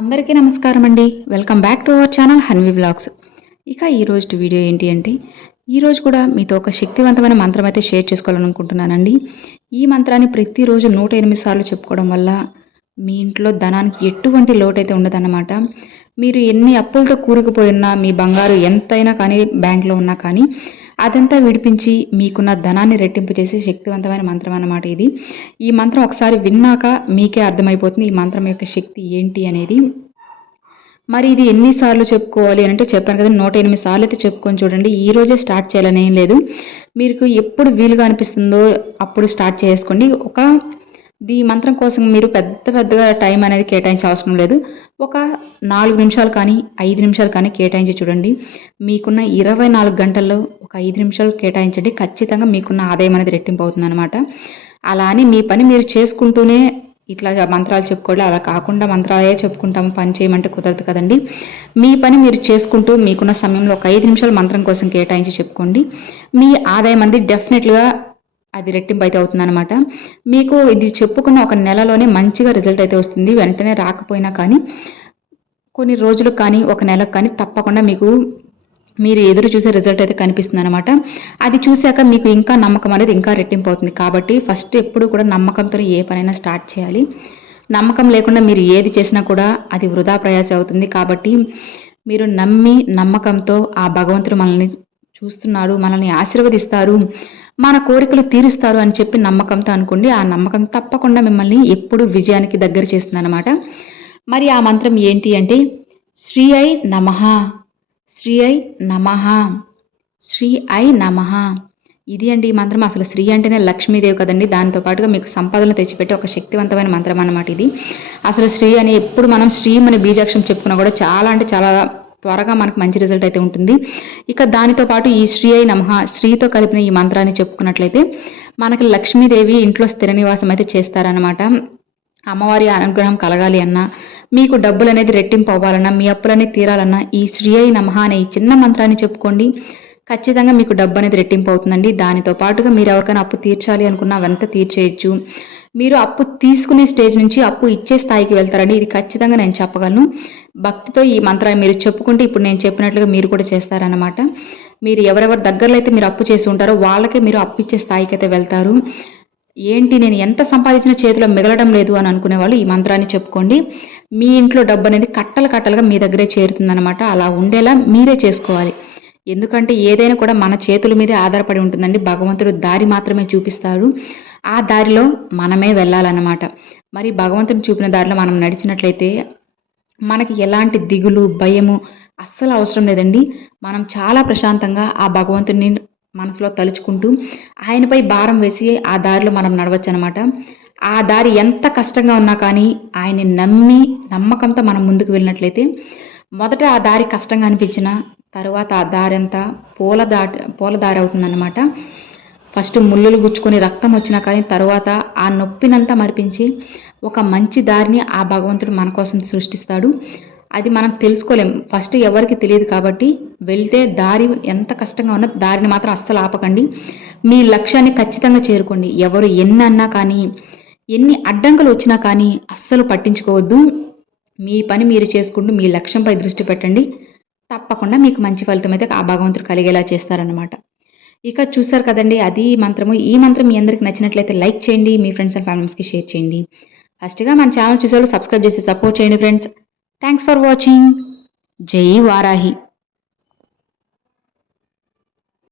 అందరికీ నమస్కారం అండి. Welcome back to our channel Hanvi vlogs. ఇక ఈరోజు వీడియో ఏంటి అంటే, ఈరోజు కూడా మీతో ఒక శక్తివంతమైన మంత్రం అయితే షేర్ చేసుకోవాలనుకుంటున్నానండి. ఈ మంత్రాన్ని ప్రతిరోజు 108 సార్లు చెప్పుకోవడం వల్ల మీ ఇంట్లో ధనానికి ఎటువంటి లోటైతే ఉండదన్నమాట. మీరు ఎన్ని అప్పులతో కూరుకుపోయినా, మీ బంగారు ఎంతైనా కానీ బ్యాంక్లో ఉన్నా కానీ అదంతా విడిపించి మీకున్న ధనాన్ని రెట్టింపు చేసే శక్తివంతమైన మంత్రం అన్నమాట ఇది. ఈ మంత్రం ఒకసారి విన్నాక మీకే అర్థమైపోతుంది ఈ మంత్రం యొక్క శక్తి ఏంటి అనేది. మరి ఇది ఎన్నిసార్లు చెప్పుకోవాలి అంటే చెప్పాను కదా, 108 సార్లు అయితే చెప్పుకొని చూడండి. ఈ రోజే స్టార్ట్ చేయాలని ఏం లేదు, మీకు ఎప్పుడు వీలుగా అనిపిస్తుందో అప్పుడు స్టార్ట్ చేసుకోండి. ఈ మంత్రం కోసం మీరు పెద్దగా టైం అనేది కేటాయించే అవసరం లేదు. ఒక 4 నిమిషాలు కానీ 5 నిమిషాలు కానీ కేటాయించి చూడండి. మీకున్న 24 గంటల్లో ఒక 5 నిమిషాలు కేటాయించండి. ఖచ్చితంగా మీకున్న ఆదాయం అనేది రెట్టింపు అవుతుందన్నమాట. అలా అని మీ పని మీరు చేసుకుంటూనే ఇట్లా మంత్రాలు చెప్పుకోవాలి, అలా కాకుండా మంత్రాలే చెప్పుకుంటాము పని చేయమంటే కుదరదు కదండి. మీ పని మీరు చేసుకుంటూ మీకున్న సమయంలో ఒక 5 నిమిషాలు మంత్రం కోసం కేటాయించి చెప్పుకోండి. మీ ఆదాయం అనేది డెఫినెట్గా అది రెట్టింపు అయితే అవుతుందన్నమాట. మీకు ఇది చెప్పుకున్న ఒక నెలలోనే మంచిగా రిజల్ట్ అయితే వస్తుంది. వెంటనే రాకపోయినా కానీ కొన్ని రోజులకు కానీ ఒక నెలకు కానీ తప్పకుండా మీరు ఎదురు చూసే రిజల్ట్ అయితే కనిపిస్తుంది అనమాట. అది చూశాక మీకు ఇంకా నమ్మకం అనేది ఇంకా రెట్టింపు అవుతుంది. కాబట్టి ఫస్ట్ ఎప్పుడు కూడా నమ్మకంతో ఏ పనైనా స్టార్ట్ చేయాలి. నమ్మకం లేకుండా మీరు ఏది చేసినా కూడా అది వృధా ప్రయాస అవుతుంది. కాబట్టి మీరు నమ్మి నమ్మకంతో ఆ భగవంతుడు మనల్ని చూస్తున్నాడు, మనల్ని ఆశీర్వదిస్తారు, మన కోరికలు తీరుస్తారు అని చెప్పి నమ్మకంతో అనుకోండి. ఆ నమ్మకం తప్పకుండా మిమ్మల్ని ఎప్పుడు విజయానికి దగ్గర చేస్తుంది అనమాట. మరి ఆ మంత్రం ఏంటి అంటే, శ్రీ ఐ నమః, శ్రీ ఐ నమః, శ్రీ ఐ నమః. ఇది అండి ఈ మంత్రం. అసలు శ్రీ అంటేనే లక్ష్మీదేవి కదండి. దాంతో పాటుగా మీకు సంపదను తెచ్చిపెట్టే ఒక శక్తివంతమైన మంత్రం అన్నమాట ఇది. అసలు శ్రీ అని ఎప్పుడు మనం శ్రీం అనే బీజాక్షరం చెప్పుకున్నా కూడా చాలా అంటే చాలా త్వరగా మనకు మంచి రిజల్ట్ అయితే ఉంటుంది. ఇక దానితో పాటు ఈ శ్రీ ఐ నమః, శ్రీతో కలిపిన ఈ మంత్రాన్ని చెప్పుకున్నట్లయితే మనకి లక్ష్మీదేవి ఇంట్లో స్థిర నివాసం అయితే చేస్తారనమాట. అమ్మవారి అనుగ్రహం కలగాలి అన్నా, మీకు డబ్బులు అనేది రెట్టింపు అవ్వాలన్నా, మీ అప్పులన్నీ తీరాలన్నా ఈ శ్రీ ఐ నమః అనే ఈ చిన్న మంత్రాన్ని చెప్పుకోండి. ఖచ్చితంగా మీకు డబ్బు అనేది రెట్టింపు అవుతుందండి. దానితో పాటుగా మీరు ఎవరికైనా అప్పు తీర్చాలి అనుకున్నా అవంతా తీర్చేయచ్చు. మీరు అప్పు తీసుకునే స్టేజ్ నుంచి అప్పు ఇచ్చే స్థాయికి వెళ్తారండి. ఇది ఖచ్చితంగా నేను చెప్పగలను. భక్తితో ఈ మంత్రాన్ని మీరు చెప్పుకుంటే ఇప్పుడు నేను చెప్పినట్లుగా మీరు కూడా చేస్తారన్నమాట. మీరు ఎవరెవరి దగ్గరలో అయితే మీరు అప్పు చేసి ఉంటారో వాళ్ళకే మీరు అప్పు ఇచ్చే స్థాయికి అయితే వెళ్తారు. ఏంటి నేను ఎంత సంపాదించిన చేతిలో మిగలడం లేదు అని అనుకునే వాళ్ళు ఈ మంత్రాన్ని చెప్పుకోండి. మీ ఇంట్లో డబ్బు అనేది కట్టలుగా మీ దగ్గరే చేరుతుందన్నమాట. అలా ఉండేలా మీరే చేసుకోవాలి. ఎందుకంటే ఏదైనా కూడా మన చేతుల మీదే ఆధారపడి ఉంటుందండి. భగవంతుడు దారి మాత్రమే చూపిస్తాడు, ఆ దారిలో మనమే వెళ్ళాలన్నమాట. మరి భగవంతుడు చూపిన దారిలో మనం నడిచినట్లయితే మనకి ఎలాంటి దిగులు భయము అస్సలు అవసరం లేదండి. మనం చాలా ప్రశాంతంగా ఆ భగవంతుడిని మనసులో తలుచుకుంటూ ఆయనపై భారం వేసి ఆ దారిలో మనం నడవచ్చు అనమాట. ఆ దారి ఎంత కష్టంగా ఉన్నా కానీ ఆయన్ని నమ్మి నమ్మకంతో మనం ముందుకు వెళ్ళినట్లయితే మొదట ఆ దారి కష్టంగా అనిపించిన తర్వాత ఆ దారి అంతా పూల దారి అవుతుందన్నమాట. ఫస్ట్ ముళ్ళులు గుచ్చుకొని రక్తం వచ్చినా కానీ తర్వాత ఆ నొప్పినంతా మరిపించి ఒక మంచి దారిని ఆ భగవంతుడు మన కోసం సృష్టిస్తాడు. అది మనం తెలుసుకోలేం, ఫస్ట్ ఎవరికి తెలియదు. కాబట్టి వెళ్తే దారి ఎంత కష్టంగా ఉన్నా దారిని మాత్రం అస్సలు ఆపకండి. మీ లక్ష్యాన్ని ఖచ్చితంగా చేరుకోండి. ఎవరు ఎన్ని అన్నా కానీ ఎన్ని అడ్డంకులు వచ్చినా కానీ అస్సలు పట్టించుకోవద్దు. మీ పని మీరు చేసుకుంటూ మీ లక్ష్యంపై దృష్టి పెట్టండి. తప్పకుండా మీకు మంచి ఫలితం అయితే ఆ భగవంతుడు కలిగేలా చేస్తారన్నమాట. ఇక చూసారు కదండి, అది మంత్రము. ఈ మంత్రం మీ అందరికి నచ్చినట్లయితే లైక్ చేయండి, మీ ఫ్రెండ్స్ అండ్ ఫ్యామిలీస్కి షేర్ చేయండి. ఫస్ట్గా మన ఛానల్ చూసేవాళ్ళు సబ్స్క్రైబ్ చేసి సపోర్ట్ చేయండి ఫ్రెండ్స్. Thanks for watching. జై వారాహి.